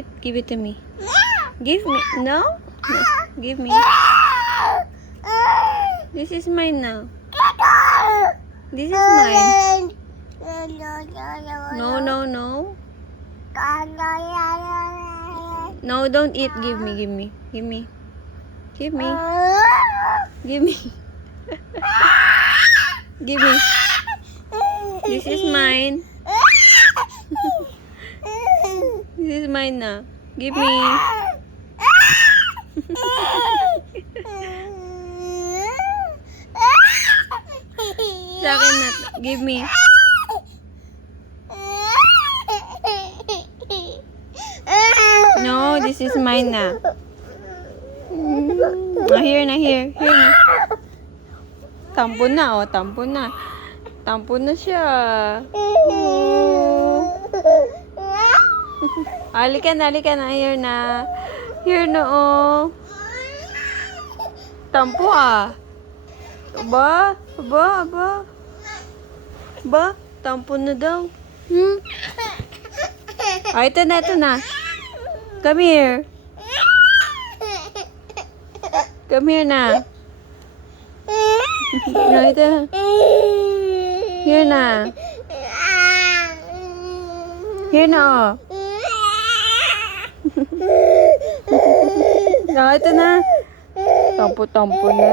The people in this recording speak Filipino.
it. Give it to me. Give me. No? No. Give me. This is mine now. This is mine. No, no, no. No, don't eat. Give me, give me. Give me. Give me. Give me. Give me. This is mine. This is mine now. Give me. Sa akin na. Give me. No, this is mine na. Here na, here. Here na. Tampon na, oh. Tampon na. Tampon na siya. Halika na, halika na. Here na. Here na, oh. Tampo, ah. Aba, aba, aba. Ba, tampon na daw. Ah, ito na, ito na. Come here. Come here na. No, ito na. Here na. Here na, oh. No, ito na. Tampo-tampo na.